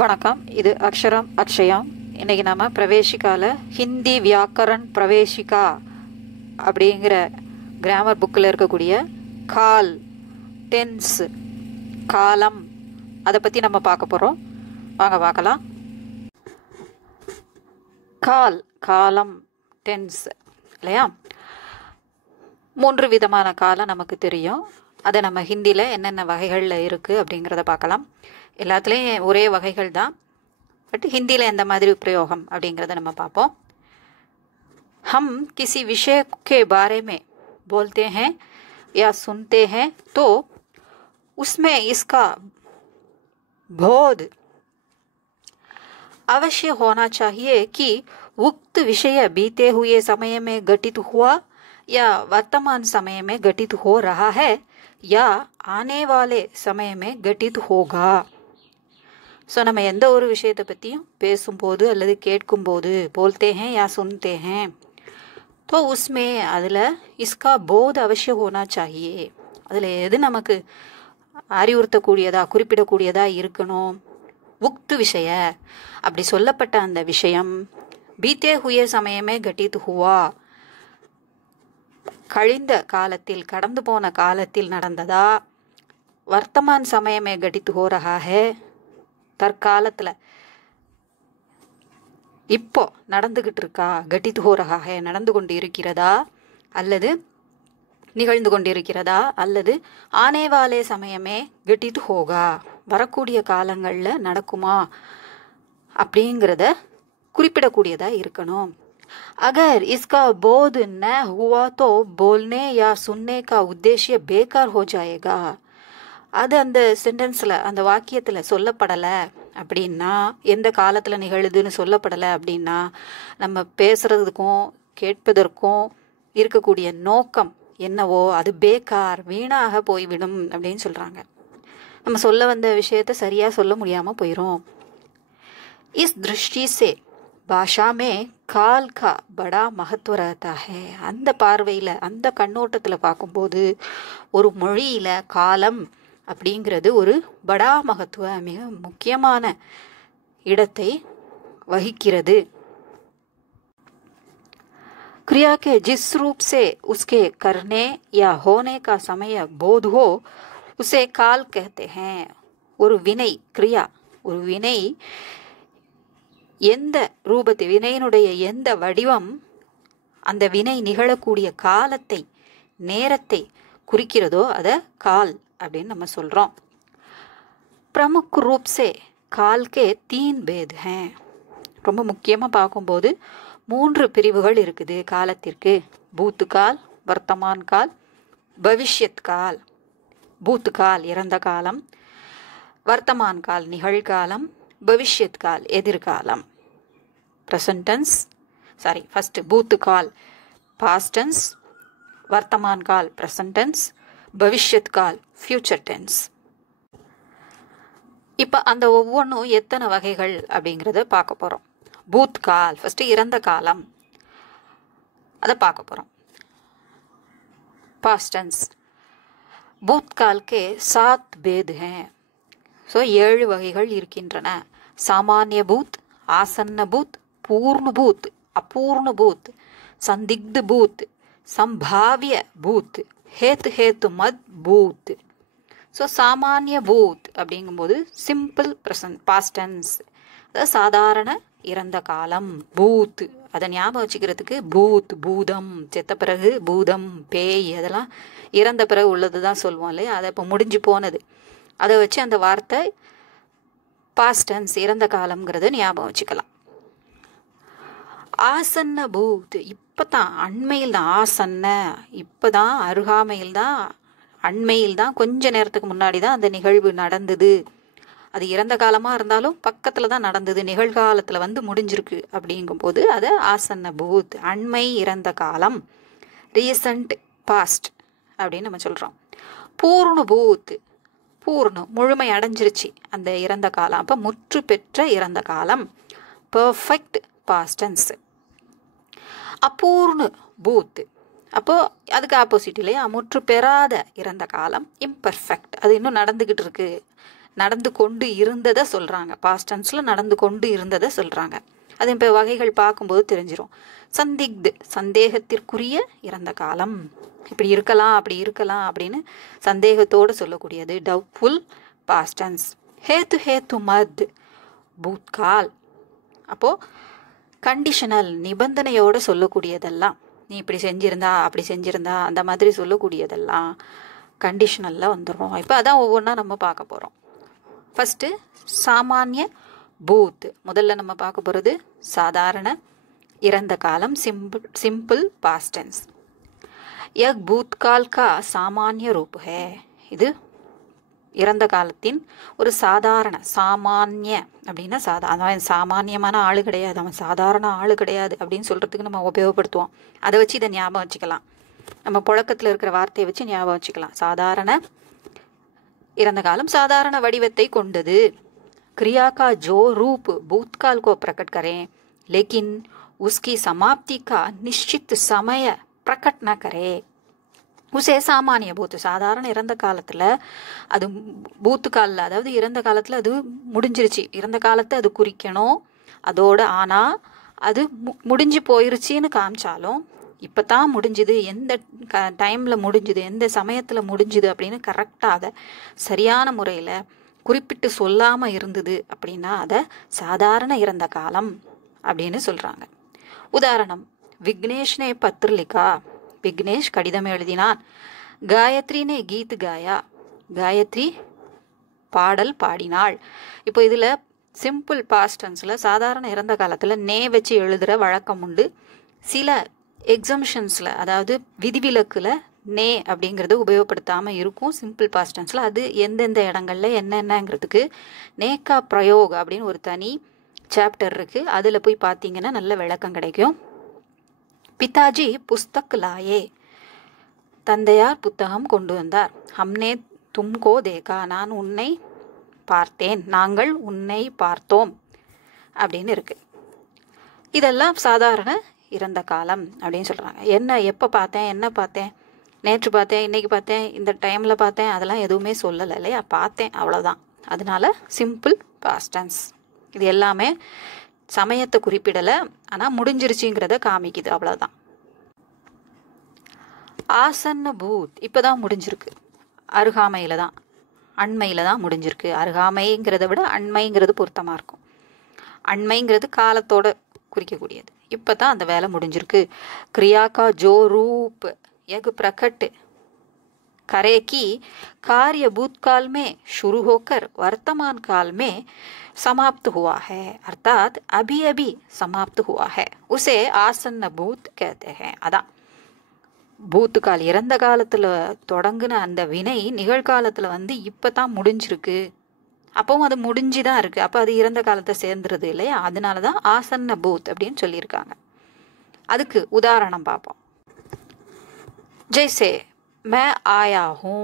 வணக்கம். இது அக்ஷரம் அக்ஷயா. இன்றைக்கி நம்ம பிரவேசிக்கால ஹிந்தி வியாக்கரன் பிரவேசிக்கா அப்படிங்கிற கிராமர் புக்கில் இருக்கக்கூடிய கால், டென்ஸ், காலம், அதை பற்றி நம்ம பார்க்க போகிறோம். வாங்க பார்க்கலாம். கால், காலம், டென்ஸ் இல்லையா? 3 விதமான காலம் நமக்கு தெரியும். அதை நம்ம ஹிந்தியில் என்னென்ன வகைகளில் இருக்குது அப்படிங்கிறத பார்க்கலாம். எல்லாத்துலேயும் ஒரே வகைகள் தான், பட் ஹிந்தியில் எந்த மாதிரி பிரயோகம் அப்படிங்கிறத நம்ம பார்ப்போம். हम किसी विषय के बारे में बोलते हैं या सुनते हैं तो उसमें इसका बोध अवश्य होना चाहिए कि उक्त विषय बीते हुए समय में घटित हुआ या वर्तमान समय में घटित हो रहा है या आने वाले समय में घटित होगा. ஸோ நம்ம எந்த ஒரு விஷயத்தை பற்றியும் பேசும்போது அல்லது கேட்கும்போது போல்தே ஹே யா சுன்தே ஹே तो उसमें அதில் இஸ்கா போத் அவசியம் ஹோனா சாஹியே. அதில் எது நமக்கு அறிவுறுத்தக்கூடியதா குறிப்பிடக்கூடியதா இருக்கணும்? உக்து விஷய, அப்படி சொல்லப்பட்ட அந்த விஷயம் பீத்தே ஹுயே சமயமே கட்டித் ஹுவா, கழிந்த காலத்தில் கடந்து போன காலத்தில் நடந்ததா, வர்த்தமான் சமயமே கட்டித் ஹோ ரஹா ஹே, தற்காலத்தில் இப்போ நடந்துகிட்டு இருக்கா, கட்டித் ஹோ ரஹா ஹே நடந்து கொண்டு இருக்கிறதா, அல்லது நிகழ்ந்து கொண்டிருக்கிறதா, அல்லது ஆனேவாலே சமயமே கட்டித் ஹோகா வரக்கூடிய காலங்களில் நடக்குமா அப்படிங்கிறத குறிப்பிடக்கூடியதா இருக்கணும். अगर इसका बोध न हुआ तो बोलने या सुनने का उद्देश्य बेकार हो जाएगा. அது அந்த சென்டென்ஸில் அந்த வாக்கியத்தில் சொல்லப்படலை அப்படின்னா, எந்த காலத்தில் நிகழுதுன்னு சொல்லப்படலை அப்படின்னா, நம்ம பேசுகிறதுக்கும் கேட்பதற்கும் இருக்கக்கூடிய நோக்கம் என்னவோ அது பேக்கார், வீணாக போய்விடும் அப்படின்னு சொல்கிறாங்க. நம்ம சொல்ல வந்த விஷயத்தை சரியாக சொல்ல முடியாமல் போயிடும். இஸ் திருஷ்டி சே பாஷா மே கால் கா படா மகத்துவ ரஹதா ஹே. அந்த பார்வையில் அந்த கண்ணோட்டத்தில் பார்க்கும்போது ஒரு மொழியில் காலம் அப்படிங்கிறது ஒரு படா மகத்துவ, மிக முக்கியமான இடத்தை வகிக்கிறது. क्रिया के जिस रूप से उसके करने या होने का समय बोध हो उसे काल कहते हैं. ஒரு வினை கிரியா, ஒரு வினை எந்த ரூபத்தை, வினையினுடைய எந்த வடிவம் அந்த வினை நிகழக்கூடிய காலத்தை நேரத்தை குறிக்கிறதோ அதை கால் அப்படின்னு நம்ம சொல்கிறோம். பிரமுக் ரூப் சே கால் கே 3 பேத் ஹே. ரொம்ப முக்கியமாக பார்க்கும்போது 3 பிரிவுகள் இருக்குது காலத்திற்கு. பூத்து கால், வர்த்தமான் கால், பவிஷ்யத் கால். பூத்து கால் இறந்த காலம், வர்த்தமான் கால் நிகழ்காலம், பவிஷ்யத் கால் எதிர்காலம். ப்ரெசன்ட் டென்ஸ், சாரி ஃபர்ஸ்ட் பூத்து கால் பாஸ்ட் டென்ஸ், வர்த்தமான் கால் ப்ரெசன்ட் டென்ஸ், பவிஷ்யத் கால் ஃபியூச்சர் டென்ஸ். இப்போ அந்த ஒவ்வொன்றும் எத்தனை வகைகள் அப்படிங்கிறத பார்க்க போகிறோம். பூத் கால் ஃபஸ்ட்டு இறந்த காலம், அதை பார்க்க போகிறோம். பாஸ்ட் டென்ஸ், பூத் கால்கே 7 பேத் ஹே. ஸோ 7 வகைகள் இருக்கின்றன. சாமானிய பூத், ஆசன்ன பூத், பூர்ண பூத், அபூர்ண பூத், சந்திக்த பூத், சம்பாவிய பூத், ஹேத்து ஹேத்து மத் பூத். ஸோ சாமானிய பூத் அப்படிங்கும்போது சிம்பிள் ப்ரெசன்ட் பாஸ்ட் டென்ஸ், அதாவது சாதாரண இறந்த காலம். பூத் அதை ஞாபகம் வச்சுக்கிறதுக்கு பூத், பூதம், செத்த பிறகு பூதம், பேய், அதெல்லாம் இறந்த பிறகு உள்ளது தான் சொல்லுவோம் இல்லையா? அதை இப்போ முடிஞ்சு போனது, அதை வச்சு அந்த வார்த்தை பாஸ்ட் டென்ஸ் இறந்த காலம்ங்கிறத ஞாபகம் வச்சுக்கலாம். ஆசன்ன பூத் இப்போ தான், அண்மையில் தான். ஆசன்ன இப்போ தான், அருகாமையில் தான், அண்மையில் தான், கொஞ்ச நேரத்துக்கு முன்னாடி தான் அந்த நிகழ்வு நடந்தது. அது இறந்த காலமாக இருந்தாலும் பக்கத்தில் தான் நடந்தது, நிகழ்காலத்தில் வந்து முடிஞ்சிருக்கு அப்படிங்கும்போது அதை ஆசன்ன பூத், அண்மை இறந்த காலம், ரீசன்ட் பாஸ்ட் அப்படின்னு நம்ம சொல்கிறோம். பூர்ண பூத், பூர்ணம் முழுமை அடைஞ்சிருச்சு அந்த இறந்த காலம், அப்போ முற்று பெற்ற இறந்த காலம், பர்ஃபெக்ட் பாஸ்ட் டென்ஸ். அபூர்ண பூத், அப்போது அதுக்கு ஆப்போசிட் இல்லையா, முற்று பெறாத இறந்த காலம் இம்பர்ஃபெக்ட், அது இன்னும் நடந்துக்கிட்டு இருக்கு, நடந்து கொண்டு இருந்ததை சொல்கிறாங்க. பாஸ்ட் டென்ஸில் நடந்து கொண்டு இருந்ததை சொல்கிறாங்க. அது இப்போ வகைகள் பார்க்கும்போது தெரிஞ்சிடும். சந்திக்து சந்தேகத்திற்குரிய இறந்த காலம், இப்படி இருக்கலாம் அப்படி இருக்கலாம் அப்படின்னு சந்தேகத்தோடு சொல்லக்கூடியது டவுட்ஃபுல் பாஸ்ட் டென்ஸ். ஹேத்து ஹேத்து மத் பூத்கால், அப்போது கண்டிஷனல் நிபந்தனையோடு சொல்லக்கூடியதெல்லாம், நீ இப்படி செஞ்சிருந்தா அப்படி செஞ்சிருந்தா அந்த மாதிரி சொல்லக்கூடியதெல்லாம் கண்டிஷனலில் வந்துடும். இப்போ அதான் ஒவ்வொன்றா நம்ம பார்க்க போகிறோம். ஃபஸ்ட்டு சாமானிய பூத், முதல்ல நம்ம பார்க்க போகிறது சாதாரண இறந்த காலம், சிம்பிள் பாஸ்ட் டென்ஸ். यह भूतकाल का सामान्य रूप है, இது இறந்த காலத்தின் ஒரு சாதாரண, சாமானிய அப்படின்னா அவன் சாமானியமான ஆளு கிடையாது, அவன் சாதாரண ஆளு கிடையாது அப்படின்னு சொல்கிறதுக்கு நம்ம உபயோகப்படுத்துவோம். அதை வச்சு இதை ஞாபகம் வச்சுக்கலாம். நம்ம புழக்கத்தில் இருக்கிற வார்த்தையை வச்சு ஞாபகம் வச்சுக்கலாம். சாதாரண இறந்த காலம் சாதாரண வடிவத்தை கொண்டது. क्रिया का जो रूप भूतकाल को प्रकट करें लेकिन उसकी समाप्ति का निश्चित समय प्रकट न करे உசே சாமானிய பூத்து. சாதாரண இறந்த காலத்தில் அது பூத்து காலில், அதாவது இறந்த காலத்தில் அது முடிஞ்சிருச்சு, இறந்த காலத்தை அது குறிக்கணும் அதோட. ஆனால் அது முடிஞ்சு போயிருச்சின்னு காமிச்சாலும் இப்போ தான் முடிஞ்சுது, எந்த டைமில் முடிஞ்சுது, எந்த சமயத்தில் முடிஞ்சுது அப்படின்னு கரெக்டாக அதை சரியான முறையில் குறிப்பிட்டு சொல்லாமல் இருந்தது அப்படின்னா அதை சாதாரண இறந்த காலம் அப்படின்னு சொல்கிறாங்க. உதாரணம், விக்னேஷ்னே பத்ரிலிகா, விக்னேஷ் கடிதம் எழுதினான். காயத்ரினே கீத் காயா, காயத்ரி பாடல் பாடினாள். இப்போ இதில் சிம்பிள் பாஸ்ட் டென்ஸில் சாதாரண இறந்த காலத்தில் நே வச்சு எழுதுகிற வழக்கம் உண்டு. சில எக்ஸம்ஷன்ஸில், அதாவது விதிவிலக்கில் நே அப்படிங்கிறது உபயோகப்படுத்தாமல் இருக்கும் சிம்பிள் பாஸ்ட் டென்ஸில். அது எந்தெந்த இடங்களில் என்னென்னங்கிறதுக்கு நேக்கா பிரயோக் அப்படின்னு ஒரு தனி சாப்டர் இருக்குது. அதில் போய் பார்த்தீங்கன்னா நல்ல விளக்கம் கிடைக்கும். பிதாஜி புஸ்தக் லாயே, தந்தையார் புத்தகம் கொண்டு வந்தார். ஹம்னே தும்கோ தேகா, நான் உன்னை பார்த்தேன், நாங்கள் உன்னை பார்த்தோம் அப்படின்னு இருக்கு. இதெல்லாம் சாதாரண இறந்த காலம் அப்படின்னு சொல்கிறாங்க. என்ன, எப்போ பார்த்தேன், என்ன பார்த்தேன், நேற்று பார்த்தேன், இன்னைக்கு பார்த்தேன், இந்த டைமில் பார்த்தேன், அதெல்லாம் எதுவுமே சொல்லலை இல்லையா, பார்த்தேன் அவ்வளோதான். அதனால சிம்பிள் பாஸ்ட் டென்ஸ். இது எல்லாமே சமயத்தை குறிப்பிடலை, ஆனால் முடிஞ்சிருச்சுங்கிறத காமிக்குது, அவ்வளோதான். ஆசன்ன பூத், இப்போ தான் முடிஞ்சிருக்கு, அருகாமையில் தான், அண்மையில் தான் முடிஞ்சிருக்கு. அருகாமைங்கிறத விட அண்மைங்கிறது பொருத்தமாக இருக்கும். அண்மைங்கிறது காலத்தோட குறிக்கக்கூடியது. இப்போ தான் அந்த வேலை முடிஞ்சிருக்கு. क्रिया का जो रूप यह प्रकट करे कि कार्य भूतकाल में शुरू होकर वर्तमान काल में समाप्त हुआ है, अर्थात अभी अभी समाप्त हुआ है, उसे आसन्न भूत कहते हैं. அதான் பூத்துக்கால், இறந்த காலத்தில் தொடங்கின அந்த வினை நிகழ்காலத்தில் வந்து இப்போ தான் முடிஞ்சிருக்கு, அப்பவும் அது முடிஞ்சுதான் இருக்குது, அப்போ அது இறந்த காலத்தை சேர்ந்துருது இல்லையா, அதனால தான் ஆசன்ன பூத் அப்படின்னு சொல்லியிருக்காங்க. அதுக்கு உதாரணம் பார்ப்போம். ஜெய்சே மே ஆயா ஹூ,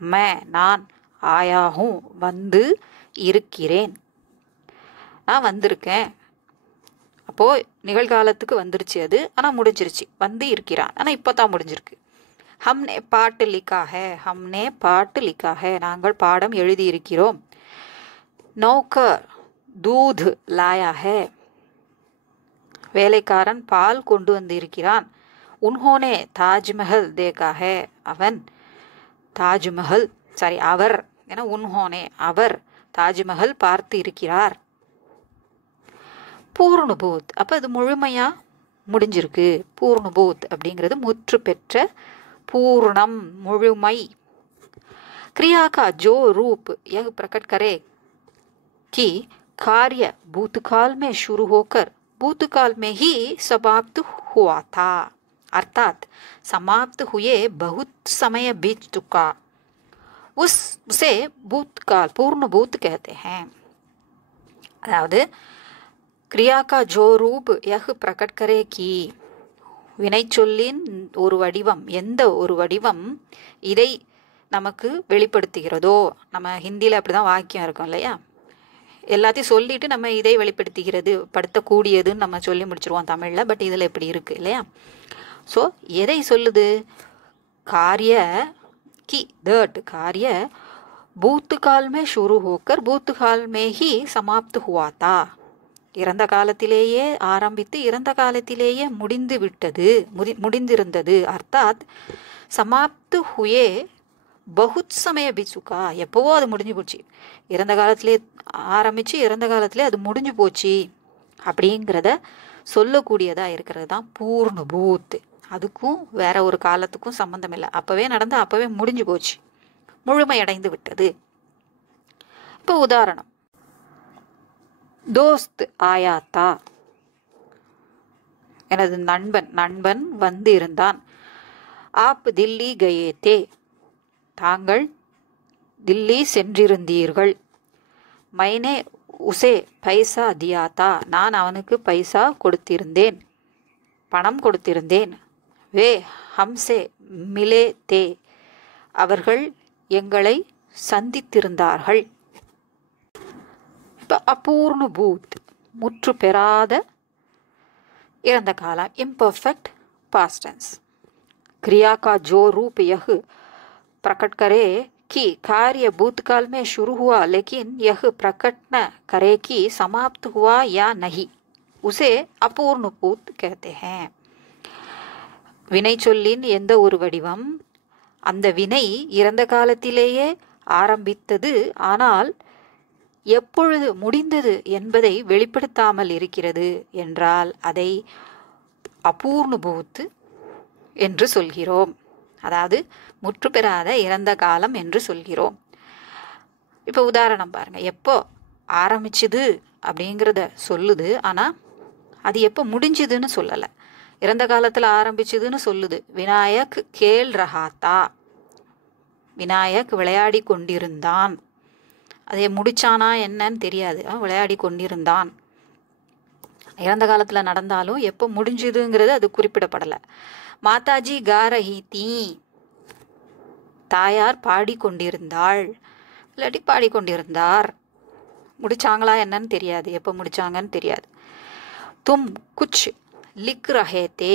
மே நான், ஆயா ஹூ வந்து இருக்கிறேன், நான் வந்திருக்கேன். அப்போது நிகழ்காலத்துக்கு வந்துருச்சு அது, ஆனால் முடிஞ்சிருச்சு, வந்து இருக்கிறான், ஆனால் இப்போ தான் முடிஞ்சிருக்கு. ஹம்னே பாட்டு லிக்கா ஹே, ஹம்னே பாட்டு லிக்கா ஹே, நாங்கள் பாடம் எழுதியிருக்கிறோம். நௌகர் தூத் லாயா ஹே, வேலைக்காரன் பால் கொண்டு வந்து இருக்கிறான். உன்ஹோனே தாஜ்மஹல் தேகா ஹே, அவன் தாஜ்மஹல், சாரி அவர், ஏன்னா உன்ஹோனே அவர் தாஜ்மஹல் பார்த்து இருக்கிறார். பூர்ணபூத், அப்போ இது முழுமையாக முடிஞ்சிருக்கு. பூர்ணபூத் அப்படிங்கிறது முற்று பெற்ற, பூர்ணம், முழுமை. क्रिया का जो रूप यह प्रकट करे कि कार्य भूतकाल में शुरू होकर भूतकाल में ही समाप्त हुआ था, अर्थात समाप्त हुए बहुत समय बीत चुका, उसे भूतकाल पूर्णभूत कहते हैं. அதாவது क्रिया का जो रूप यह प्रकट करे कि, வினைச்சொல்லின் ஒரு வடிவம், எந்த ஒரு வடிவம் இதை நமக்கு வெளிப்படுத்துகிறதோ, நம்ம ஹிந்தியில் அப்படி தான் வாக்கியம் இருக்கும் இல்லையா, எல்லாத்தையும் சொல்லிட்டு நம்ம இதை வெளிப்படுத்துகிறது, படுத்தக்கூடியதுன்னு நம்ம சொல்லி முடிச்சிருவோம் தமிழில். பட் இதில் எப்படி இருக்குது இல்லையா. ஸோ எதை சொல்லுது, காரிய கி தட் காரிய भूतकाल में शुरू होकर भूतकाल में ही समाप्त हुआ था. இறந்த காலத்திலேயே ஆரம்பித்து இறந்த காலத்திலேயே முடிந்து விட்டது, முடிந்திருந்தது. அர்த்தாத் சமாப்து ஹுயே பகுத் சமய பிச்சுக்கா, எப்போவோ அது முடிஞ்சு போச்சு. இறந்த காலத்திலே ஆரம்பிச்சு இறந்த காலத்திலே அது முடிஞ்சு போச்சு அப்படிங்கிறத சொல்லக்கூடியதா இருக்கிறது தான் பூர்ண பூத். அதுக்கும் வேற ஒரு காலத்துக்கும் சம்பந்தம் இல்லை. அப்பவே நடந்து அப்பவே முடிஞ்சு போச்சு, முழுமையடைந்து விட்டது. இப்போ உதாரணம், தோஸ்த் ஆயாத்தா, எனது நண்பன் வந்து இருந்தான். ஆப் தில்லி கயே தே, தாங்கள் தில்லி சென்றிருந்தீர்கள். மைனே உசே பைசா தியாத்தா, நான் அவனுக்கு பைசா கொடுத்திருந்தேன், பணம் கொடுத்திருந்தேன். வே ஹம்சே மிலே தே, அவர்கள் எங்களை சந்தித்திருந்தார்கள். இப்போ அபூர்ண பூத், முற்று பெறாத இறந்த காலம், இம்பர்ஃபெக்ட் பாஸ்ட் டென்ஸ். क्रिया का जो रूप यह प्रकट करे कि कार्य भूतकाल में शुरू हुआ लेकिन यह प्रकट न करे कि समाप्त हुआ या नहीं, उसे अपूर्ण भूत कहते हैं. வினை சொல்லின் எந்த ஒரு வடிவம் அந்த வினை இறந்த காலத்திலேயே ஆரம்பித்தது ஆனால் எப்பொழுது முடிந்தது என்பதை வெளிப்படுத்தாமல் இருக்கிறது என்றால் அதை அபூர்ண பூத் என்று சொல்கிறோம். அதாவது முற்று பெறாத இறந்த காலம் என்று சொல்கிறோம். இப்போ உதாரணம் பாருங்க, எப்போ ஆரம்பிச்சுது அப்படிங்கிறத சொல்லுது, ஆனால் அது எப்போ முடிஞ்சுதுன்னு சொல்லலை. இறந்த காலத்தில் ஆரம்பிச்சுதுன்னு சொல்லுது. விநாயக் கேல் ரஹாத்தா, விநாயக் விளையாடி கொண்டிருந்தான். அதை முடிச்சானா என்னன்னு தெரியாது, விளையாடி கொண்டிருந்தான். இறந்த காலத்தில் நடந்தாலும் எப்போ முடிஞ்சுதுங்கிறது அது குறிப்பிடப்படலை. மாதாஜி காரஹி தீ, தாயார் பாடிக்கொண்டிருந்தாள், இல்லாட்டி பாடிக்கொண்டிருந்தார். முடிச்சாங்களா என்னன்னு தெரியாது, எப்போ முடிச்சாங்கன்னு தெரியாது. தும் குச் லிக் ரஹே தே,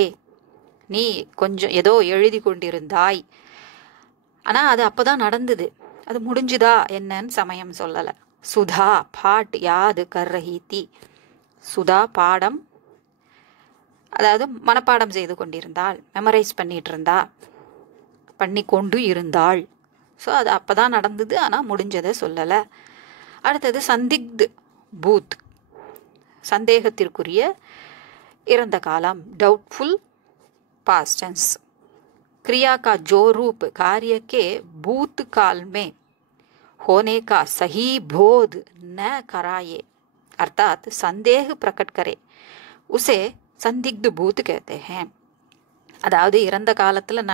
நீ கொஞ்சம் ஏதோ எழுதி கொண்டிருந்தாய். ஆனால் அது அப்போதான் நடந்தது, அது முடிஞ்சுதா என்னன்னு சமயம் சொல்லலை. சுதா பாட் யாத் கர் ரஹி தி, சுதா பாடம், அதாவது மனப்பாடம் செய்து கொண்டிருந்தாள், மெமரைஸ் பண்ணிட்டு இருந்தா, பண்ணி கொண்டு இருந்தாள். ஸோ அது அப்போதான் நடந்தது, ஆனால் முடிஞ்சதை சொல்லலை. அடுத்தது சந்திக்த் பூத், சந்தேகத்திற்குரிய இறந்த காலம், டவுட்ஃபுல் पास्ट टेंस. क्रिया का जो रूप कार्य के भूतकाल में होने का सही बोध न कराए अर्थात संदेह प्रकट करे उसे संदिग्ध भूत कहते हैं. அதாவது இறந்த காலத்தில்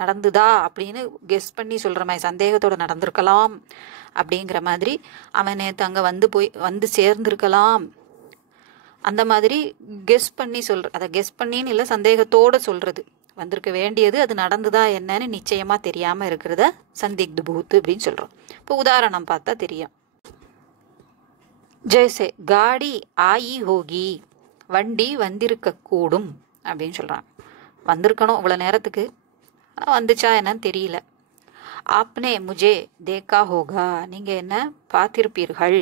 நடந்துதா அப்படின்னு கெஸ் பண்ணி சொல்கிற மாதிரி, சந்தேகத்தோடு நடந்திருக்கலாம் அப்படிங்கிற மாதிரி, அவன் நேற்று அங்கே வந்து சேர்ந்திருக்கலாம் அந்த மாதிரி கெஸ் பண்ணி அதை கெஸ் பண்ணின்னு இல்லை, சந்தேகத்தோடு சொல்கிறது. வந்திருக்க வேண்டியது அது நடந்துதா என்னன்னு நிச்சயமாக தெரியாமல் இருக்கிறத சந்திக்து பூத்து அப்படின்னு சொல்கிறோம். இப்போ உதாரணம் பார்த்தா தெரியும். ஜெய்சே காடி ஆயி ஹோகி, வண்டி வந்திருக்கக்கூடும் அப்படின்னு சொல்கிறாங்க. வந்திருக்கணும் இவ்வளோ நேரத்துக்கு, ஆனால் வந்துச்சா என்னன்னு தெரியல. ஆப்னே முஜே தேக்கா ஹோகா, நீங்கள் என்ன பார்த்திருப்பீர்கள்,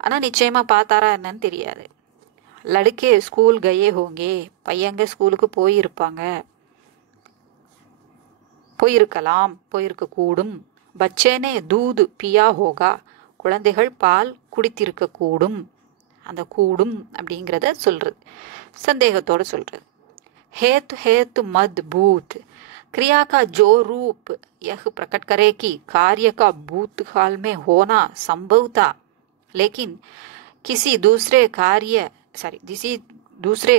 ஆனால் நிச்சயமாக பார்த்தாரா என்னன்னு தெரியாது. லடுக்கே ஸ்கூல் கயே ஹோங்கே, பையங்க ஸ்கூலுக்கு போயிருக்கலாம், போயிருக்கக்கூடும். பச்சேனே தூது பியா ஹோகா, குழந்தைகள் பால் குடித்திருக்கக்கூடும். அந்த கூடும் அப்படிங்கிறத சொல்கிறது, சந்தேகத்தோடு சொல்கிறது. हेतु हेतु मद भूत, क्रिया का जो रूप यह प्रकट करे कि कार्य का भूतकाल में होना संभव था लेकिन किसी दूसरे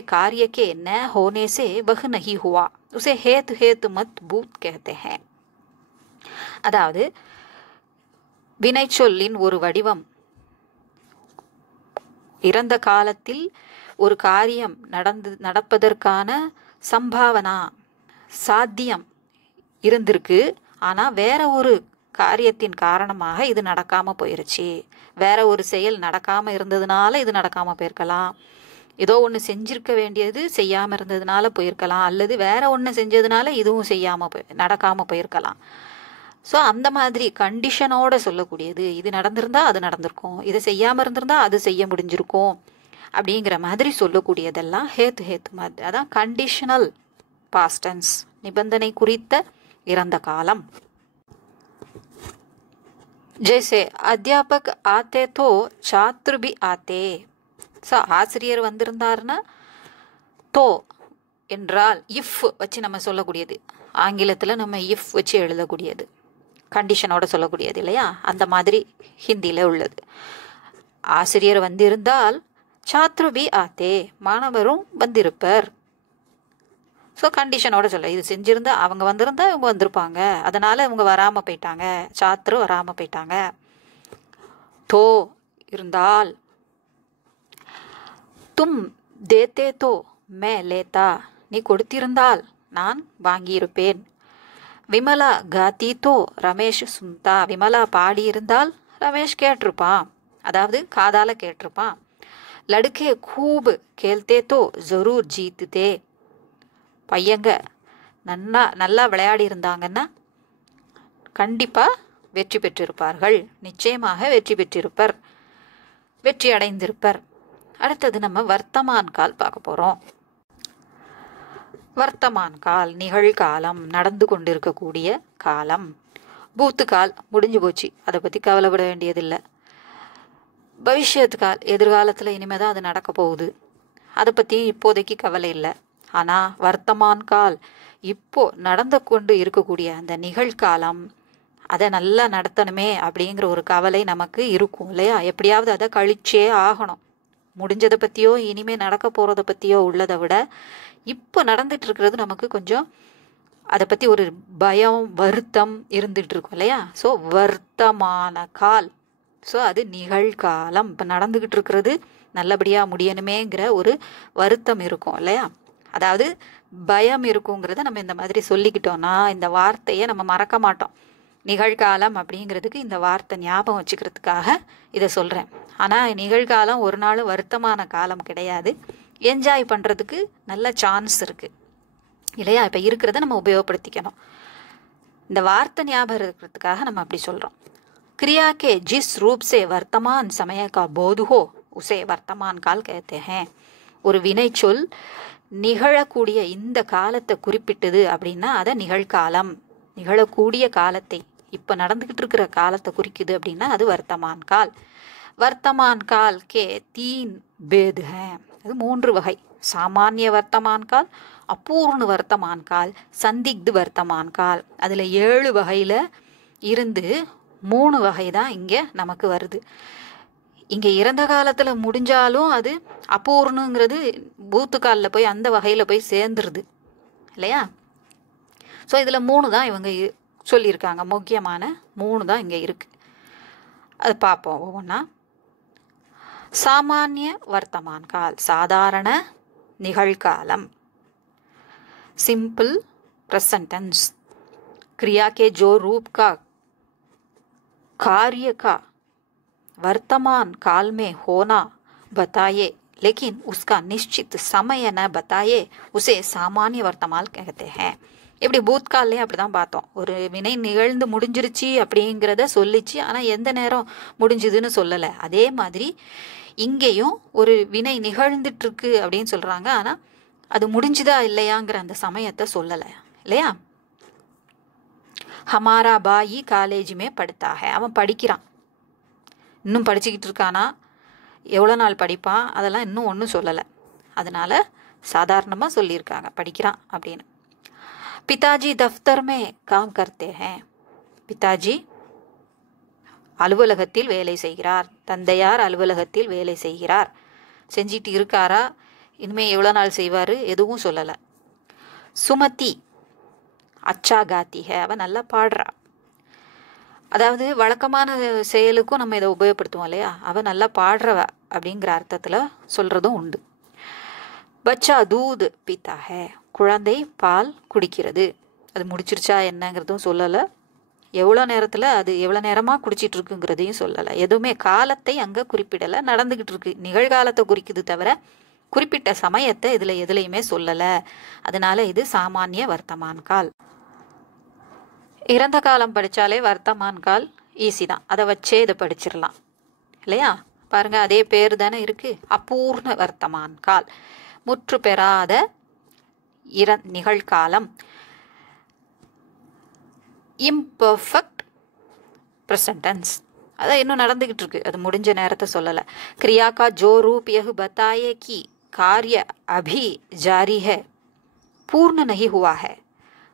कार्य के न होने से वह नहीं हुआ, उसे हेतु हेतु मद भूत कहते हैं. அதாவது வினைச்சொல்லின் ஒரு வடிவம் இறந்த காலத்தில் ஒரு காரியம் நடப்பதற்கான சம்பாவனா சாத்தியம் இருந்திருக்கு, ஆனால் வேற ஒரு காரியத்தின் காரணமாக இது நடக்காமல் போயிருச்சு. வேற ஒரு செயல் நடக்காமல் இருந்ததுனால இது நடக்காமல் போயிருக்கலாம். ஏதோ ஒன்று செஞ்சிருக்க வேண்டியது செய்யாமல் இருந்ததுனால போயிருக்கலாம், அல்லது வேற ஒன்று செஞ்சதுனால இதுவும் நடக்காமல் போயிருக்கலாம். ஸோ அந்த மாதிரி கண்டிஷனோட சொல்லக்கூடியது. இது நடந்திருந்தா அது நடந்திருக்கும், இது செய்யாமல் இருந்திருந்தா அது செய்ய முடிஞ்சிருக்கும் அப்படிங்கிற மாதிரி சொல்லக்கூடியதெல்லாம் ஹேத்து மாதிரி. அதான் கண்டிஷனல் பாஸ்டன்ஸ், நிபந்தனை குறித்த இறந்த காலம். ஜெய்சே அத்தியாபக் ஆத்தே தோ சாத்ரு பி ஆத்தே. ஸோ ஆசிரியர் வந்திருந்தாருன்னா தோ என்றால் இஃப் வச்சு நம்ம சொல்லக்கூடியது. ஆங்கிலத்தில் நம்ம இஃப் வச்சு எழுதக்கூடியது, கண்டிஷனோட சொல்லக்கூடியது இல்லையா? அந்த மாதிரி ஹிந்தியில் உள்ளது. ஆசிரியர் வந்திருந்தால் சாத்ரு பி ஆத்தே, மாணவரும் வந்திருப்பர். ஸோ கண்டிஷனோட சொல்ல, இது செஞ்சிருந்தா அவங்க வந்திருந்தா இவங்க வந்திருப்பாங்க, அதனால இவங்க வராமல் போயிட்டாங்க, சாத்ரு வராமல் போயிட்டாங்க. தோ இருந்தால், தும் தேத்தே தோ மே லேத்தா, நீ கொடுத்திருந்தால் நான் வாங்கியிருப்பேன். விமலா காத்தி தோ ரமேஷ் சுந்தா, விமலா பாடியிருந்தால் ரமேஷ் கேட்டிருப்பான், அதாவது காதால கேட்டிருப்பான். லடுக்கே கூப் கேல்தே தோ ஜரூர் ஜீத்துதே, பையங்க நல்லா விளையாடி இருந்தாங்கன்னா கண்டிப்பாக வெற்றி பெற்றிருப்பார்கள், நிச்சயமாக வெற்றி பெற்றிருப்பர், வெற்றி அடைந்திருப்பர். அடுத்தது நம்ம வர்த்தமான் கால் பார்க்க போகிறோம். வர்த்தமான் கால் நிகழ்காலம், நடந்து கொண்டிருக்கக்கூடிய காலம். பூத்து கால் முடிஞ்சு போச்சு, அதை பற்றி கவலைப்பட வேண்டியதில்லை. பவிஷ்யத் கால் எதிர்காலத்தில் இனிமேல் தான் அது நடக்க போகுது, அதை பற்றி இப்போதைக்கு கவலை இல்லை. ஆனால் வர்த்தமான் கால் இப்போ நடந்து கொண்டு இருக்கக்கூடிய அந்த நிகழ்காலம், அதை நல்லா நடத்தணுமே அப்படிங்கிற ஒரு கவலை நமக்கு இருக்கும் இல்லையா? எப்படியாவது அதை கழிச்சே ஆகணும். முடிஞ்சதை பற்றியோ இனிமேல் நடக்க போகிறத பற்றியோ உள்ளதை விட இப்போ நடந்துட்டு இருக்கிறது நமக்கு கொஞ்சம் அதை பற்றி ஒரு பயம், வருத்தம் இருந்துகிட்டு இருக்கும் இல்லையா? ஸோ வர்த்தமான கால், ஸோ அது நிகழ்காலம். இப்போ நடந்துக்கிட்டு இருக்கிறது நல்லபடியாக முடியணுமேங்கிற ஒரு வருத்தம் இருக்கும் இல்லையா? அதாவது பயம் இருக்குங்கிறத நம்ம இந்த மாதிரி சொல்லிக்கிட்டோம்னா இந்த வார்த்தையை நம்ம மறக்க மாட்டோம். நிகழ்காலம் அப்படிங்கிறதுக்கு இந்த வார்த்தை ஞாபகம் வச்சுக்கிறதுக்காக இதை சொல்கிறேன். ஆனால் நிகழ்காலம் ஒரு நாள் வருத்தமான காலம் கிடையாது, என்ஜாய் பண்ணுறதுக்கு நல்ல சான்ஸ் இருக்குது இல்லையா? இப்போ இருக்கிறத நம்ம உபயோகப்படுத்திக்கணும். இந்த வார்த்தை ஞாபகம் இருக்கிறதுக்காக நம்ம அப்படி சொல்கிறோம். क्रिया के जिस रूप से वर्तमान समय का बोध हो उसे वर्तमान काल कहते हैं. ஒரு வினை சொல் நிகழக்கூடிய இந்த காலத்தை குறிப்பிட்டது அப்படின்னா அதை நிகழ்காலம், நிகழக்கூடிய காலத்தை, இப்போ நடந்துக்கிட்டு இருக்கிற காலத்தை குறிக்குது அப்படின்னா அது வர்த்தமான் கால். வர்த்தமான் கால் கே தீன் பேத் ஹே, அது 3 வகை. சாமானிய வர்த்தமான் கால், அபூர்ண வர்த்தமான் கால், சந்திக்து வர்த்தமான் கால். அதில் 7 வகையில் இருந்து 3 வகை தான் இங்கே நமக்கு வருது. இங்கே இறந்த காலத்தில் முடிஞ்சாலும் அது அபூர்ணுங்கிறது பூத்துக்காலில் போய் அந்த வகையில் போய் சேர்ந்துருது இல்லையா? ஸோ இதில் 3 தான் இவங்க சொல்லியிருக்காங்க, முக்கியமான 3 தான் இங்கே இருக்குது. அது பார்ப்போம் ஒவ்வொன்றா. சாமானிய வர்த்தமான் கால், சாதாரண நிகழ்காலம். सिंपल प्रेजेंट टेंस, क्रिया के जो रूप का कार्य का वर्तमान काल में होना बताए लेकिन उसका निश्चित समय न बताए उसे सामान्य वर्तमान कहते हैं. இப்படி பூத்கால்லையும் அப்படி தான் பார்த்தோம். ஒரு வினை நிகழ்ந்து முடிஞ்சிருச்சு அப்படிங்கிறத சொல்லிச்சு, ஆனால் எந்த நேரம் முடிஞ்சுதுன்னு சொல்லலை. அதே மாதிரி இங்கேயும் ஒரு வினை நிகழ்ந்துட்டுருக்கு அப்படின்னு சொல்கிறாங்க, ஆனால் அது முடிஞ்சுதா இல்லையாங்கிற அந்த சமயத்தை சொல்லலை இல்லையா? ஹமாரா பாயி காலேஜுமே படுத்தாக, அவன் படிக்கிறான், இன்னும் படிச்சுக்கிட்டு இருக்கானா, எவ்வளோ நாள் படிப்பான், அதெல்லாம் இன்னும் ஒன்றும் சொல்லலை. அதனால் சாதாரணமாக சொல்லியிருக்காங்க படிக்கிறான் அப்படின்னு. பிதாஜி தஃப்தர் மே காம் கர்த்தே ஹேன், பிதாஜி அலுவலகத்தில் வேலை செய்கிறார், தந்தையார் அலுவலகத்தில் வேலை செய்கிறார். செஞ்சிட்டு இருக்காரா, இனிமேல் எவ்வளோ நாள் செய்வார், எதுவும் சொல்லலை. சுமதி அச்சா காத்தி ஹே, அவன் நல்லா பாடுறா. அதாவது வழக்கமான செயலுக்கும் நம்ம இதை உபயோகப்படுத்துவோம் இல்லையா? அவன் நல்லா பாடுறவ அப்படிங்கிற அர்த்தத்தில் சொல்கிறதும் உண்டு. பச்சா தூத் பீத்தா ஹே, குழந்தை பால் குடிக்கிறது. அது முடிச்சிருச்சா என்னங்கிறதும் சொல்லலை, எவ்வளோ நேரத்தில் அது எவ்வளோ நேரமாக குடிச்சிட்டு இருக்குங்கிறதையும் சொல்லலை. எதுவுமே காலத்தை அங்கே குறிப்பிடலை, நடந்துக்கிட்டு இருக்கு, நிகழ்காலத்தை குறிக்குது தவிர குறிப்பிட்ட சமயத்தை இதில் எதுலையுமே சொல்லலை. அதனால இது சாமானிய வர்த்தமான் கால். இறந்த காலம் படித்தாலே வர்த்தமான் கால் ஈஸி தான், அதை வச்சே இதை படிச்சிடலாம் இல்லையா. பாருங்க, அதே பேர் தானே இருக்கு, அபூர்ண வர்த்தமான் கால், முற்று பெறாத நிகழ்காலம். இம்பர்ஃபெக்ட் ப்ரெசன்ட் டென்ஸ், அதான் இன்னும் நடந்துகிட்டு இருக்கு, அது முடிஞ்ச நேரத்தை சொல்லலை. क्रिया का जो रूप यह बताए कि कार्य अभी जारी है, पूर्ण नहीं हुआ है,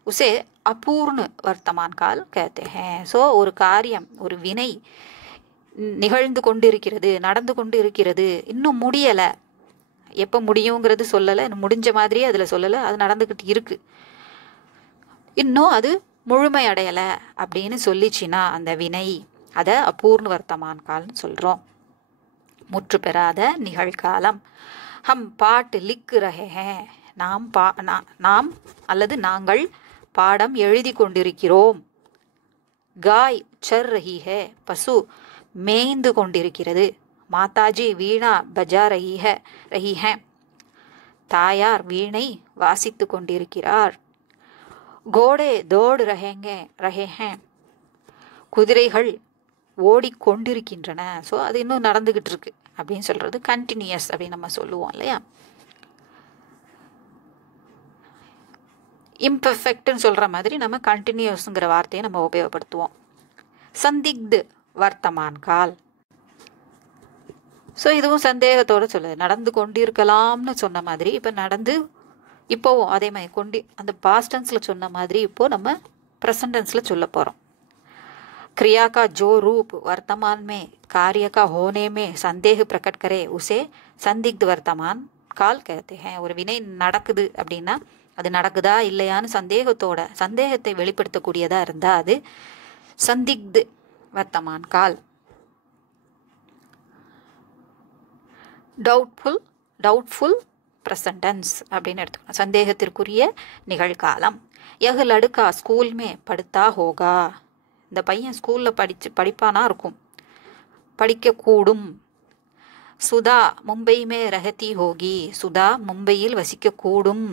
उसे अपूर्ण वर्तमान काल कहते हैं. ஸோ ஒரு காரியம், ஒரு வினை நிகழ்ந்து கொண்டிருக்கிறது, நடந்து கொண்டு இருக்கிறது, இன்னும் முடியலை, எப்போ முடியுங்கிறது சொல்லலை, முடிஞ்ச மாதிரியே அதில் சொல்லலை, அது நடந்துக்கிட்டு இருக்கு, இன்னும் அது முழுமை அடையலை அப்படின்னு சொல்லிச்சின்னா அந்த வினை, அதை அபூர்ண வர்த்தமான் கால்னு சொல்கிறோம், முற்று பெறாத நிகழ்காலம். ஹம் பாட் லிக் ரஹே ஹேன், நாம் அல்லது நாங்கள் பாடம் எழுதி கொண்டிருக்கிறோம். காய் சர் ரஹி ஹே, பசு மேய்ந்து கொண்டிருக்கிறது. மாதாஜி வீணா பஜா ரஹி ஹே, தாயார் வீணை வாசித்து கொண்டிருக்கிறார். கோடே தோடு ரஹே ஹே, குதிரைகள் ஓடிக்கொண்டிருக்கின்றன. ஸோ அது இன்னும் நடந்துகிட்டு இருக்கு அப்படின்னு சொல்றது கண்டினியூஸ் அப்படின்னு நம்ம சொல்லுவோம் இல்லையா. இம்பர்ஃபெக்ட்னு சொல்ற மாதிரி நம்ம கண்டினியூஸ்ங்கிற வார்த்தையை நம்ம உபயோகப்படுத்துவோம். சந்திக்து வர்த்தமான் கால், ஸோ இதுவும் சந்தேகத்தோட சொல்லுது, நடந்து கொண்டிருக்கலாம்னு சொன்ன மாதிரி இப்போ இப்போவும் அதே மாதிரி அந்த பாஸ்ட் டென்ஸ்ல சொன்ன மாதிரி இப்போ நம்ம ப்ரெசன்ட் டென்ஸ்ல சொல்ல போறோம். क्रिया का जो रूप वर्तमान में कार्य का होने में संदेह प्रकट करे उसे संदिग्ध वर्तमान काल कहते हैं. ஒரு வினை நடக்குது அப்படின்னா அது நடக்குதா இல்லையான்னு சந்தேகத்தை வெளிப்படுத்தக்கூடியதா இருந்தா அது சந்திக்த் வர்த்தமான் கால். டவுட்ஃபுல் ப்ரெசன்ட் டென்ஸ் அப்படின்னு எடுத்துக்கணும், சந்தேகத்திற்குரிய நிகழ்காலம். யஹ் லடுக்கா ஸ்கூல் மே படுத்தா ஹோகா, இந்த பையன் ஸ்கூலில் படிப்பானா இருக்கும், படிக்கக்கூடும். சுதா மும்பை மே ரஹதி ஹோகி, சுதா மும்பையில் வசிக்கக்கூடும்,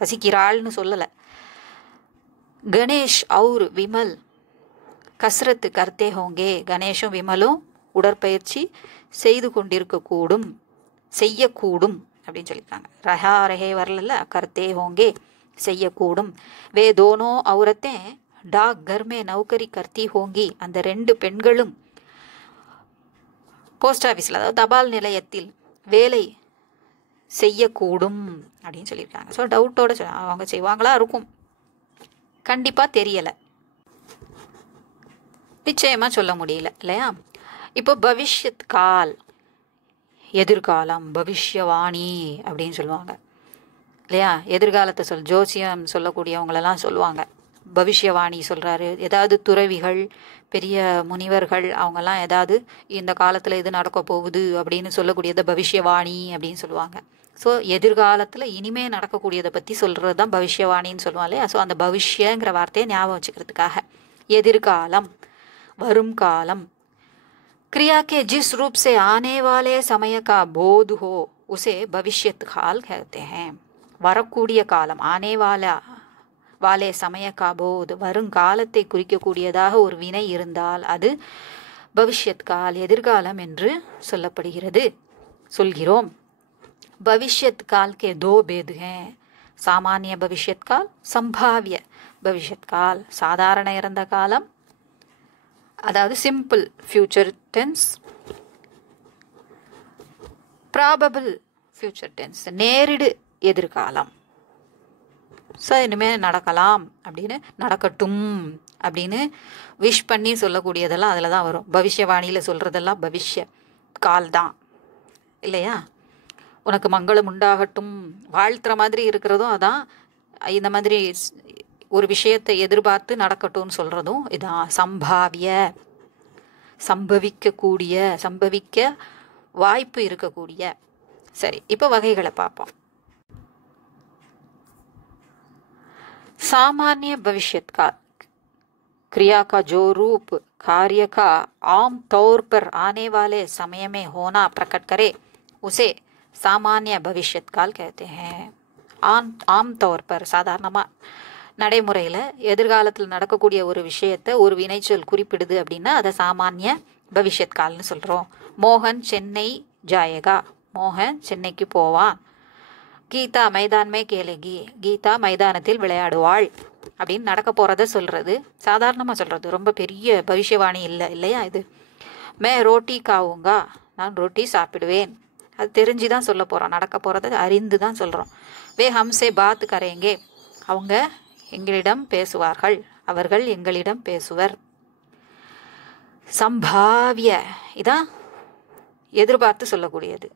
வசிக்கிறாள்னு சொல்லலை. கணேஷ் அவுர் விமல் கஸ்ரத் கர்த்தே ஹோங்கே, கணேஷும் விமலும் உடற்பயிற்சி செய்து கொண்டிருக்கக்கூடும், செய்யக்கூடும் அப்படின்னு சொல்லியிருக்காங்க. ரஹா ரஹே வரல, கர்த்தே ஹோங்கே செய்யக்கூடும். வே தோனோ அவுரத்தே டாக் கர் மே நௌகரி கர்த்தி ஹோங்கி, அந்த ரெண்டு பெண்களும் போஸ்ட் ஆஃபீஸில் அதாவது தபால் நிலையத்தில் வேலை செய்யக்கூடும் அப்படின்னு சொல்லியிருக்காங்க. ஸோ டவுட்டோட அவங்க செய்வாங்களா இருக்கும், கண்டிப்பாக தெரியலை, நிச்சயமாக சொல்ல முடியல இல்லையா. இப்போ பவிஷ்யத் கால், எதிர்காலம், பவிஷ்யவாணி அப்படின்னு சொல்லுவாங்க இல்லையா. எதிர்காலத்தை ஜோசியம் சொல்லக்கூடியவங்களெல்லாம் சொல்லுவாங்க, பவிஷ்யவாணி சொல்கிறாரு. ஏதாவது துறவிகள், பெரிய முனிவர்கள், அவங்கெல்லாம் ஏதாவது இந்த காலத்தில் இது நடக்க போகுது அப்படின்னு சொல்லக்கூடியதை பவிஷ்யவாணி அப்படின்னு சொல்லுவாங்க. ஸோ எதிர்காலத்தில் இனிமே நடக்கக்கூடியதை பற்றி சொல்கிறது தான் பவிஷ்யவாணின்னு சொல்லுவாங்க இல்லையா. ஸோ அந்த பவிஷ்யங்கிற வார்த்தையை ஞாபகம் வச்சுக்கிறதுக்காக எதிர்காலம், வரும் காலம். क्रिया के जिस रूप से आने वाले समय का बोध हो उसे भविष्यत काल कहते हैं. வரக்கூடிய காலம், ஆனே வாலே சமய கா போத், வருங்காலத்தை குறிக்கக்கூடியதாக ஒரு வினை இருந்தால் அது பவிஷ்யத் கால், எதிர்காலம் என்று சொல்கிறோம். பவிஷ்யத் கால் கே தோ பேத் ஹேன், சாமானிய பவிஷ்யத் கால், சம்பாவிய பவிஷ்யத் கால். சாதாரண இறந்த காலம் அதாவது simple future tense, probable future tense நேரிடு எதிர்காலம். ஸோ இனிமேல் நடக்கலாம் அப்படின்னு, நடக்கட்டும் அப்படின்னு விஷ் பண்ணி சொல்லக்கூடியதெல்லாம் அதில் தான் வரும். பவிஷ்யவாணியில் சொல்கிறதெல்லாம் பவிஷ்ய கால் தான் இல்லையா. உனக்கு மங்களம் உண்டாகட்டும் வாழ்த்துற மாதிரி இருக்கிறதும் அதான். இந்த மாதிரி ஒரு விஷயத்தை எதிர்பார்த்து நடக்கட்டும்னு சொல்கிறதும் இதான். சம்பாவிய, சம்பவிக்கக்கூடிய, சம்பவிக்க வாய்ப்பு இருக்கக்கூடிய. சரி, இப்போ வகைகளை பார்ப்போம். सामान्य भविष्यत काल, क्रिया का जो रूप कार्य का आम तौर पर आने वाले समय में होना प्रकट करे उसे सामान्य भविष्यत काल कहते हैं. आम तौर पर, சாதாரணமாக நடைமுறையில் எதிர்காலத்தில் நடக்கக்கூடிய ஒரு விஷயத்தை ஒரு வினைச்சொல் குறிப்பிடுது அப்படின்னா அதை சாமானிய பவிஷ்யத் கால்னு சொல்கிறோம். மோகன் சென்னை ஜாயகா, மோகன் சென்னைக்கு போவான். கீதா மைதான்மே கேலேகி, கீதா மைதானத்தில் விளையாடுவாள் அப்படின்னு நடக்க போகிறத சொல்கிறது, சாதாரணமாக சொல்கிறது, ரொம்ப பெரிய பவிஷ்யவாணி இல்லை இல்லையா இது. மே ரோட்டி காவுங்கா, நான் ரொட்டி சாப்பிடுவேன், அது தெரிஞ்சு தான் சொல்ல போகிறோம், நடக்க போகிறத அறிந்து தான் சொல்கிறோம். வே ஹம்சே பாத் கரேங்கே, அவங்க எங்களிடம் பேசுவார்கள், அவர்கள் எங்களிடம் பேசுவர். சம்பாவிய, இதான் எதிர்பார்த்து சொல்லக்கூடியது,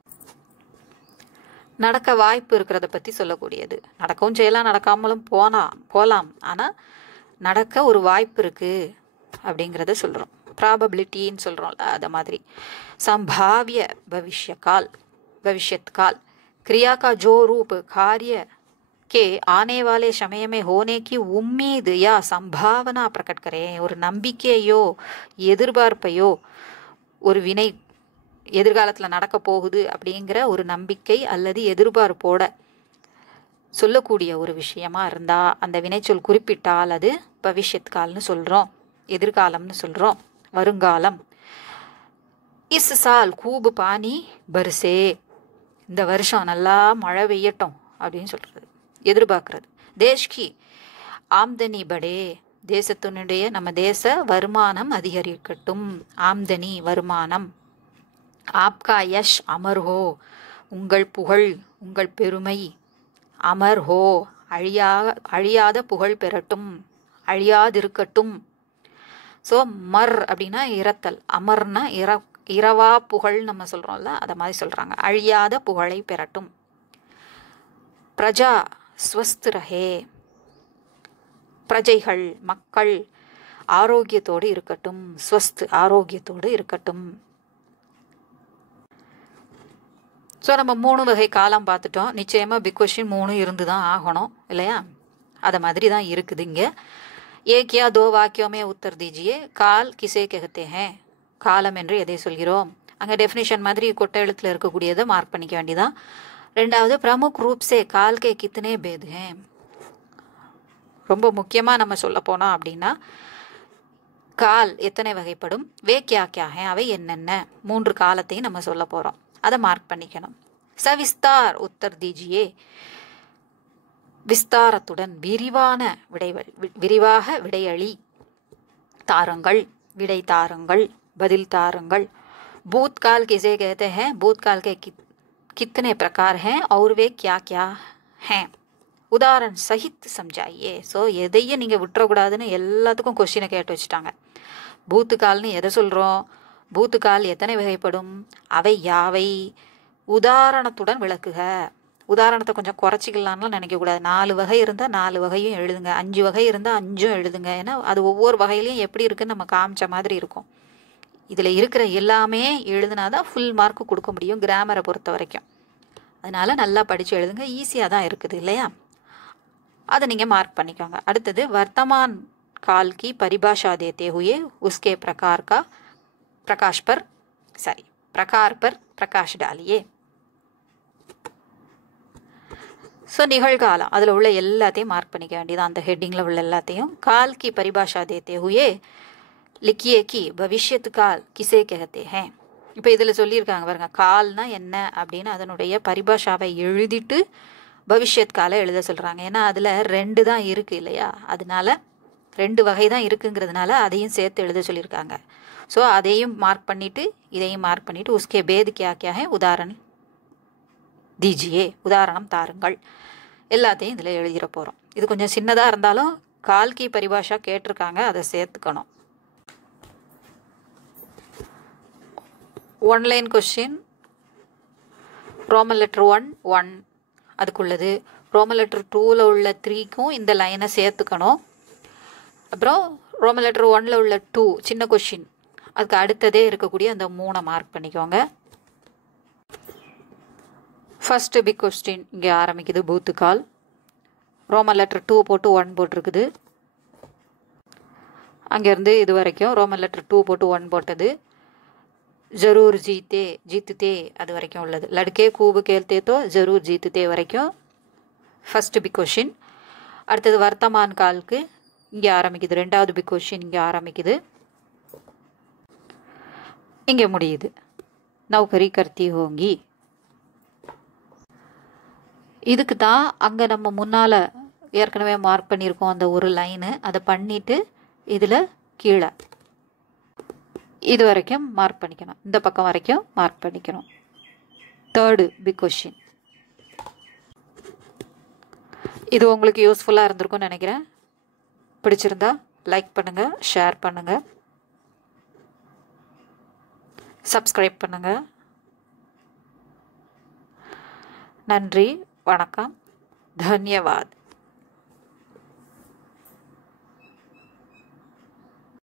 நடக்க வாய்ப்பு இருக்கிறத பற்றி சொல்லக்கூடியது. நடக்கவும் செய்யலாம், நடக்காமலும் போகலாம், ஆனால் நடக்க ஒரு வாய்ப்பு இருக்குது அப்படிங்கிறத சொல்கிறோம். ப்ராபபிலிட்டின்னு சொல்கிறோம்ல, அதை மாதிரி. संभाव्य भविष्य काल, भविष्यत काल क्रिया का जो रूप कार्य के आने वाले समय में होने की उम्मीद या संभावना प्रकट करें. ஒரு நம்பிக்கையோ எதிர்பார்ப்பையோ ஒரு வினை எதிர்காலத்தில் நடக்க போகுது அப்படிங்கிற ஒரு நம்பிக்கை அல்லது எதிர்பார்ப்போட சொல்லக்கூடிய ஒரு விஷயமா இருந்தா அந்த வினைச்சொல் குறிப்பிட்டால் அது பவிஷ்யத் கால்னு சொல்கிறோம், எதிர்காலம்னு சொல்கிறோம், வருங்காலம். இஸ் சால் கூபு பானி பர்சே, இந்த வருஷம் நல்லா மழை பெய்யட்டும் அப்படின்னு சொல்கிறது, எதிர்பார்க்கறது. தேஷ்கி ஆம்தனி படே, தேசத்தினுடைய நம்ம தேச வருமானம் அதிகரிக்கட்டும், ஆம்தனி வருமானம். ஆப்கா யஷ் அமர் ஹோ, உங்கள் புகழ் உங்கள் பெருமை, அமர் ஹோ அழியாத புகழ் பெறட்டும், அழியாதிருக்கட்டும். ஸோ மர் அப்படின்னா இறத்தல், அமர்னா இரவா புகழ் நம்ம சொல்கிறோம்ல, அதை மாதிரி சொல்கிறாங்க, அழியாத புகழை பெறட்டும். பிரஜா ஸ்வஸ்த் ரஹே, பிரஜைகள் மக்கள் ஆரோக்கியத்தோடு இருக்கட்டும், ஸ்வஸ்த் ஆரோக்கியத்தோடு இருக்கட்டும். ஸோ நம்ம 3 வகை காலம் பார்த்துட்டோம். நிச்சயமாக பிக் கொஸ்டின் 3 இருந்து தான் ஆகணும் இல்லையா, அதை மாதிரி தான் இருக்குது இங்கே. एक या दो वाक्यों में उत्तर दीजिए, काल किसे कहते हैं, காலம் என்று எதை சொல்கிறோம். அங்கே டெஃபினிஷன் மாதிரி கொட்டை எழுத்தில் இருக்கக்கூடியதை மார்க் பண்ணிக்க வேண்டியதான். ரெண்டாவது பிரமுக் ரூப் சே கால் கே கித்தனே பேத் ஹே, ரொம்ப முக்கியமாக நம்ம சொல்ல போனோம் அப்படின்னா கால் எத்தனை வகைப்படும், வே கியா கியா ஹே, அவை என்னென்ன, 3 காலத்தையும் நம்ம சொல்ல போகிறோம், அதை மார்க் பண்ணிக்கணும். சவிஸ்தார் உத்தர் தீஜியே, விஸ்தாரத்துடன் விரிவாக விடையளி தாருங்கள், விடை தாருங்கள், பதில் தாருங்கள். பூத்கால் கிசே कहते हैं, भूतकाल के कितने प्रकार हैं और वे क्या क्या हैं, உதாரண சகித் சம்ஜாயே. ஸோ எதையும் நீங்கள் விட்டுறக்கூடாதுன்னு எல்லாத்துக்கும் கொஸ்டினை கேட்டு வச்சுட்டாங்க. பூத்துக்கால்னு எதை சொல்கிறோம், பூத்துக்கால் எத்தனை வகைப்படும், அவை யாவை, உதாரணத்துடன் விளக்குக. உதாரணத்தை கொஞ்சம் குறைச்சிக்கலாம்லாம் நினைக்கக்கூடாது. 4 வகை இருந்தால் 4 வகையும் எழுதுங்க, 5 வகை இருந்தால் 5ம் எழுதுங்க. ஏன்னா அது ஒவ்வொரு வகையிலையும் எப்படி இருக்குன்னு நம்ம காமிச்ச மாதிரி இருக்கும். இதில் இருக்கிற எல்லாமே எழுதுனாதான் ஃபுல் மார்க் கொடுக்க முடியும் கிராமரை பொறுத்த வரைக்கும். அதனால் நல்லா படித்து எழுதுங்க, ஈஸியாக தான் இருக்குது இல்லையா, அதை நீங்கள் மார்க் பண்ணிக்கோங்க. அடுத்தது வர்த்தமான் கால் கி பரிபாஷா தேத்தே हुए उसके प्रकार का प्रकार पर प्रकाश डालिए. ஸோ நிகழ்காலம் அதில் உள்ள எல்லாத்தையும் மார்க் பண்ணிக்க வேண்டியது, அந்த ஹெட்டிங்கில் உள்ள எல்லாத்தையும். கால் கி பரிபாஷா தேத்தே हुए लिखिए कि भविष्यत काल किसे कहते हैं. இப்போ இதில் சொல்லியிருக்காங்க பாருங்க, கால்னா என்ன அப்படின்னு அதனுடைய பரிபாஷாவை எழுதிட்டு பவிஷ்யத் காலை எழுத சொல்கிறாங்க. ஏன்னா அதில் 2 தான் இருக்குது இல்லையா, அதனால 2 வகை தான் இருக்குங்கிறதுனால அதையும் சேர்த்து எழுத சொல்லியிருக்காங்க. ஸோ அதையும் மார்க் பண்ணிவிட்டு இதையும் மார்க் பண்ணிவிட்டு உஸ்கே பேத் கியா கியா ஹே உதாரணம் தீஜியே, உதாரணம் தாருங்கள், எல்லாத்தையும் இதில் எழுதிட போகிறோம். இது கொஞ்சம் சின்னதாக இருந்தாலும் கால்கி பரிபாஷா கேட்டிருக்காங்க, அதை சேர்த்துக்கணும். 1 லைன் கொஸ்டின், ரோமன் லெட்டர் 1 அதுக்குள்ளது, ரோமன் லெட்டர் 2ல் உள்ள 3க்கும் இந்த லைனை சேர்த்துக்கணும். அப்புறம் ரோமன் லெட்டர் 1ல் உள்ள 2 சின்ன கொஸ்டின், அதுக்கு அடுத்ததே இருக்கக்கூடிய அந்த 3 மார்க் பண்ணிக்கோங்க. ஃபர்ஸ்ட் பிக் கொஸ்டின் இங்கே ஆரம்பிக்குது, பூத்துக்கால். ரோமன் லெட்டர் 2 போட்டு 1 போட்டிருக்குது. அங்கேருந்து இது வரைக்கும் ரோமன் லெட்டர் 2 போட்டு 1 போட்டது. ஜரூர் ஜீத்தே ஜீத்துதே அது வரைக்கும் உள்ளது. லடுக்கே கூபு கேள்தே தோ ஜரூர் ஜீத்துதே வரைக்கும் ஃபர்ஸ்ட் பிக் கொஸ்டின். அடுத்தது வர்த்தமான் காலுக்கு இங்கே ஆரம்பிக்குது, ரெண்டாவது பி கொஷின் இங்கே ஆரம்பிக்குது, இங்கே முடியுது. நௌகரி கர்த்தி ஹோங்கி. இதுக்கு தான் அங்கே நம்ம முன்னால் ஏற்கனவே மார்க் பண்ணியிருக்கோம் அந்த ஒரு லைனு, அதை பண்ணிவிட்டு இதில் கீழே இது வரைக்கும் மார்க் பண்ணிக்கணும், இந்த பக்கம் வரைக்கும் மார்க் பண்ணிக்கணும். Third B question. இது உங்களுக்கு யூஸ்ஃபுல்லாக இருந்திருக்கும்னு நினைக்கிறேன். பிடிச்சிருந்தா லைக் பண்ணுங்கள், ஷேர் பண்ணுங்கள், சப்ஸ்கிரைப் பண்ணுங்கள். நன்றி, வணக்கம், தன்யவாத்.